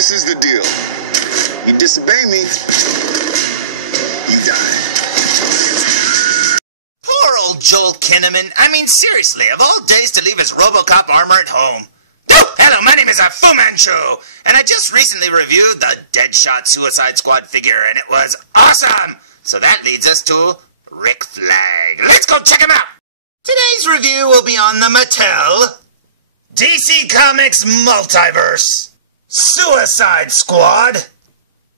This is the deal. You disobey me, you die. Poor old Joel Kinnaman. I mean, seriously, of all days to leave his RoboCop armor at home. Oh, hello, my name is Fu Manchu, and I just recently reviewed the Deadshot Suicide Squad figure, and it was awesome! So that leads us to Rick Flag. Let's go check him out! Today's review will be on the Mattel DC Comics Multiverse Suicide Squad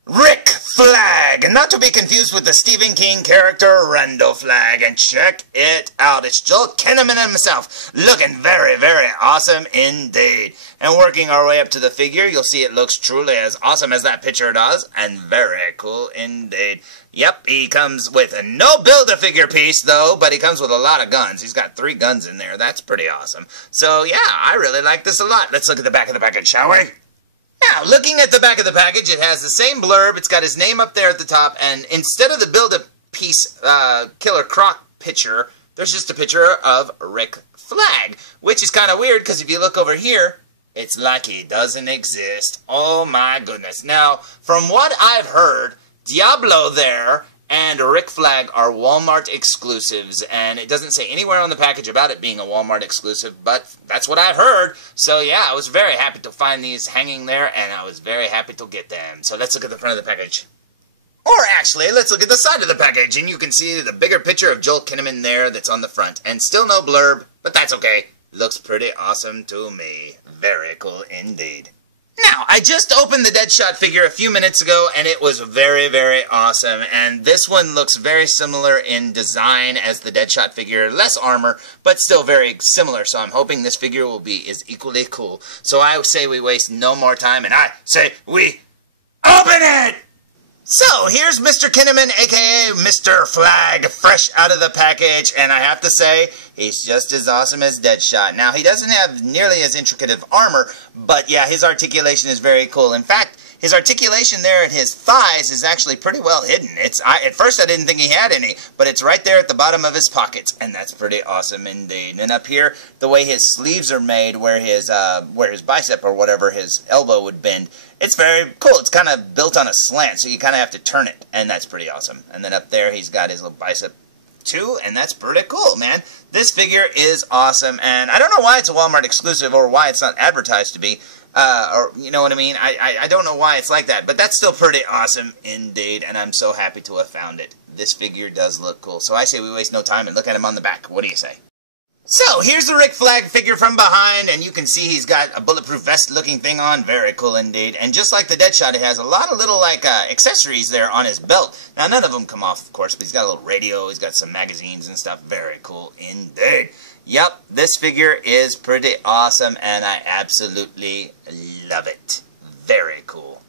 Rick Flag, not to be confused with the Stephen King character Randall Flag. And check it out, it's Joel Kinnaman himself, looking very, very awesome indeed. And working our way up to the figure, you'll see it looks truly as awesome as that picture does, and very cool indeed. Yep, he comes with no Build-A-Figure piece, though, but he comes with a lot of guns. He's got 3 guns in there. That's pretty awesome. So, yeah, I really like this a lot. Let's look at the back of the package, shall we? Now, looking at the back of the package, it has the same blurb. It's got his name up there at the top, and instead of the Build-A-Piece Killer Croc picture, there's just a picture of Rick Flag, which is kind of weird, because if you look over here, it's like he doesn't exist. Oh, my goodness. Now, from what I've heard, Diablo there and Rick Flag are Walmart exclusives, and it doesn't say anywhere on the package about it being a Walmart exclusive, but that's what I've heard. So yeah, I was very happy to find these hanging there, and I was very happy to get them. So let's look at the front of the package. Or actually, let's look at the side of the package, and you can see the bigger picture of Joel Kinnaman there that's on the front. And still no blurb, but that's okay. Looks pretty awesome to me. Very cool indeed. Now, I just opened the Deadshot figure a few minutes ago, and it was very, very awesome. And this one looks very similar in design as the Deadshot figure. Less armor, but still very similar. So I'm hoping this figure will be as equally cool. So I say we waste no more time, and I say we open it! So, here's Mr. Kinnaman, a.k.a. Mr. Flag, fresh out of the package, and I have to say, he's just as awesome as Deadshot. Now, he doesn't have nearly as intricate of armor, but yeah, his articulation is very cool. In fact, his articulation there at his thighs is actually pretty well hidden. At first I didn't think he had any, but it's right there at the bottom of his pockets, and that's pretty awesome indeed. And up here, the way his sleeves are made, where his bicep or whatever, his elbow would bend, it's very cool. It's kind of built on a slant, so you kind of have to turn it, and that's pretty awesome. And then up there, he's got his little bicep too, and that's pretty cool, man. This figure is awesome, and I don't know why it's a Walmart exclusive or why it's not advertised to be. Or, you know what I mean? I don't know why it's like that, but that's still pretty awesome indeed, and I'm so happy to have found it. This figure does look cool, so I say we waste no time and look at him on the back. What do you say? So, here's the Rick Flag figure from behind, and you can see he's got a bulletproof vest-looking thing on. Very cool indeed. And just like the Deadshot, it has a lot of little, like, accessories there on his belt. Now, none of them come off, of course, but he's got a little radio, he's got some magazines and stuff. Very cool indeed. Yep, this figure is pretty awesome, and I absolutely love it. Very cool.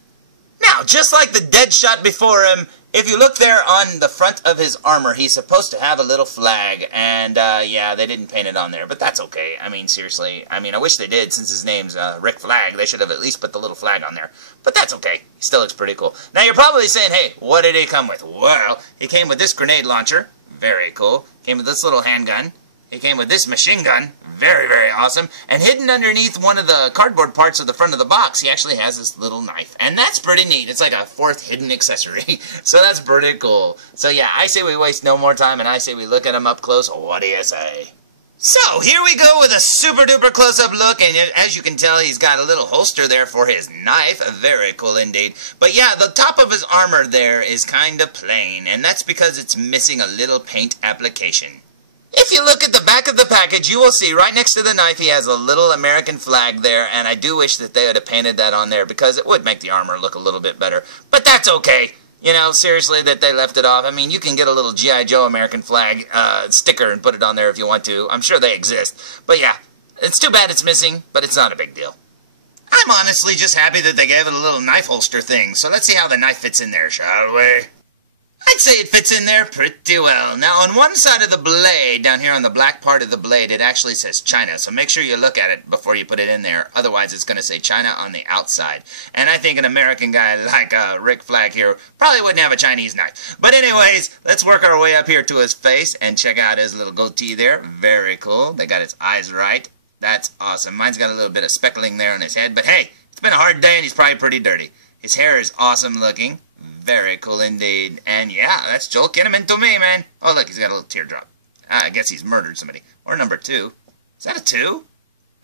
Now, just like the Deadshot before him, if you look there on the front of his armor, he's supposed to have a little flag, and yeah, they didn't paint it on there, but that's okay. I mean, seriously, I wish they did, since his name's Rick Flag. They should have at least put the little flag on there, but that's okay. He still looks pretty cool. Now, you're probably saying, hey, what did he come with? Well, he came with this grenade launcher. Very cool. Came with this little handgun. He came with this machine gun. Very, very awesome. And hidden underneath one of the cardboard parts of the front of the box, he actually has this little knife. And that's pretty neat. It's like a 4th hidden accessory. So that's pretty cool. So yeah, I say we waste no more time, and I say we look at him up close. What do you say? So, here we go with a super duper close-up look, and as you can tell, he's got a little holster there for his knife. Very cool indeed. But yeah, the top of his armor there is kind of plain, and that's because it's missing a little paint application. If you look at the back of the package, you will see right next to the knife he has a little American flag there, and I do wish that they would have painted that on there because it would make the armor look a little bit better. But that's okay. You know, seriously, that they left it off. I mean, you can get a little G.I. Joe American flag sticker and put it on there if you want to. I'm sure they exist. But yeah, it's too bad it's missing, but it's not a big deal. I'm honestly just happy that they gave it a little knife holster thing. So let's see how the knife fits in there, shall we? I'd say it fits in there pretty well. Now, on one side of the blade, down here on the black part of the blade, it actually says China. So make sure you look at it before you put it in there. Otherwise, it's going to say China on the outside. And I think an American guy like Rick Flag here probably wouldn't have a Chinese knife. But anyways, let's work our way up here to his face and check out his little goatee there. Very cool. They got his eyes right. That's awesome. Mine's got a little bit of speckling there on his head. But hey, it's been a hard day and he's probably pretty dirty. His hair is awesome looking. Very cool indeed. And yeah, that's Joel Kinnaman to me, man. Oh, look, he's got a little teardrop. I guess he's murdered somebody. Or number 2. Is that a 2?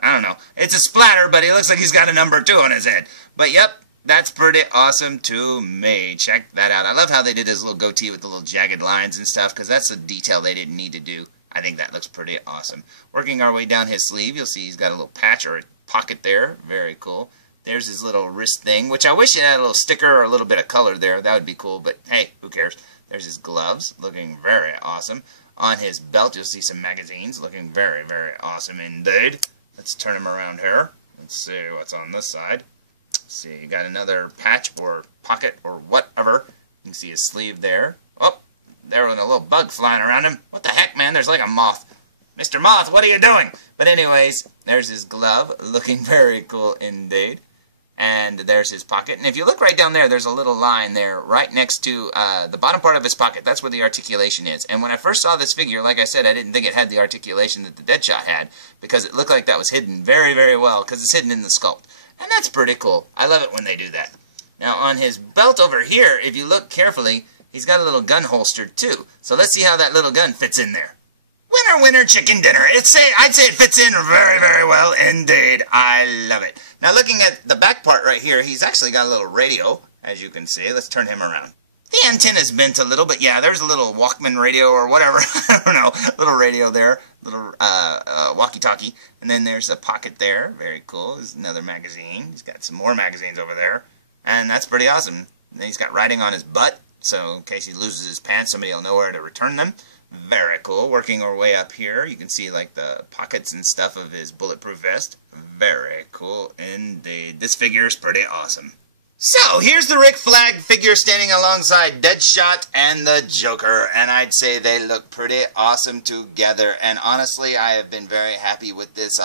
I don't know. It's a splatter, but he looks like he's got a number 2 on his head. But yep, that's pretty awesome to me. Check that out. I love how they did his little goatee with the little jagged lines and stuff, because that's a detail they didn't need to do. I think that looks pretty awesome. Working our way down his sleeve, you'll see he's got a little patch or a pocket there. Very cool. There's his little wrist thing, which I wish it had a little sticker or a little bit of color there. That would be cool, but hey, who cares? There's his gloves, looking very awesome. On his belt, you'll see some magazines, looking very, very awesome indeed. Let's turn him around here. Let's see what's on this side. Let's see, you got another patch or pocket or whatever. You can see his sleeve there. Oh, there was a little bug flying around him. What the heck, man? There's like a moth. Mr. Moth, what are you doing? But anyways, there's his glove, looking very cool indeed. And there's his pocket. And if you look right down there, there's a little line there right next to the bottom part of his pocket. That's where the articulation is. And when I first saw this figure, like I said, I didn't think it had the articulation that the Deadshot had, because it looked like that was hidden very, very well, because it's hidden in the sculpt. And that's pretty cool. I love it when they do that. Now, on his belt over here, if you look carefully, he's got a little gun holstered too. So let's see how that little gun fits in there. Winner, winner, chicken dinner. I'd say it fits in very, very well indeed. I love it. Now, looking at the back part right here, he's actually got a little radio, as you can see. Let's turn him around. The antenna's bent a little, but yeah, there's a little Walkman radio or whatever. I don't know. Little radio there. Little walkie-talkie. And then there's a pocket there. Very cool. There's another magazine. He's got some more magazines over there. And that's pretty awesome. Then he's got writing on his butt, so in case he loses his pants, somebody will know where to return them. Very cool. Working our way up here, you can see like the pockets and stuff of his bulletproof vest. Very cool indeed. This figure is pretty awesome. So, here's the Rick Flag figure standing alongside Deadshot and the Joker, and I'd say they look pretty awesome together. And honestly, I have been very happy with this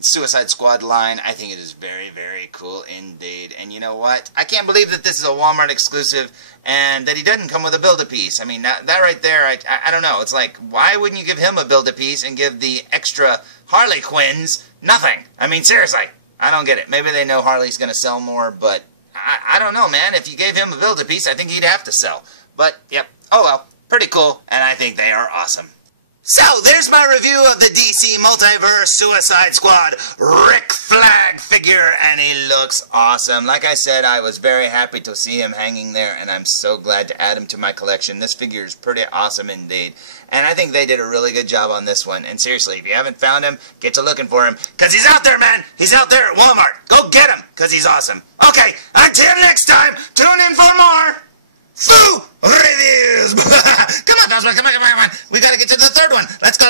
Suicide Squad line. I think it is very, very cool indeed. And you know what? I can't believe that this is a Walmart exclusive and that he doesn't come with a Build-A-Piece. I mean, that right there, I don't know. It's like, why wouldn't you give him a Build-A-Piece and give the extra Harley Quinns nothing? I mean, seriously, I don't get it. Maybe they know Harley's going to sell more, but I don't know, man. If you gave him a Build-A-Piece, I think he'd have to sell. But, yep. Oh, well. Pretty cool, and I think they are awesome. So, there's my review of the DC Multiverse Suicide Squad Rick Flag figure, and he looks awesome. Like I said, I was very happy to see him hanging there, and I'm so glad to add him to my collection. This figure is pretty awesome indeed, and I think they did a really good job on this one. And seriously, if you haven't found him, get to looking for him, because he's out there, man. He's out there at Walmart. Go get him, because he's awesome. Okay, until next time, tune in for more Foo Reviews. Come on, Cosmo, come on. We gotta get to the third one. Let's go.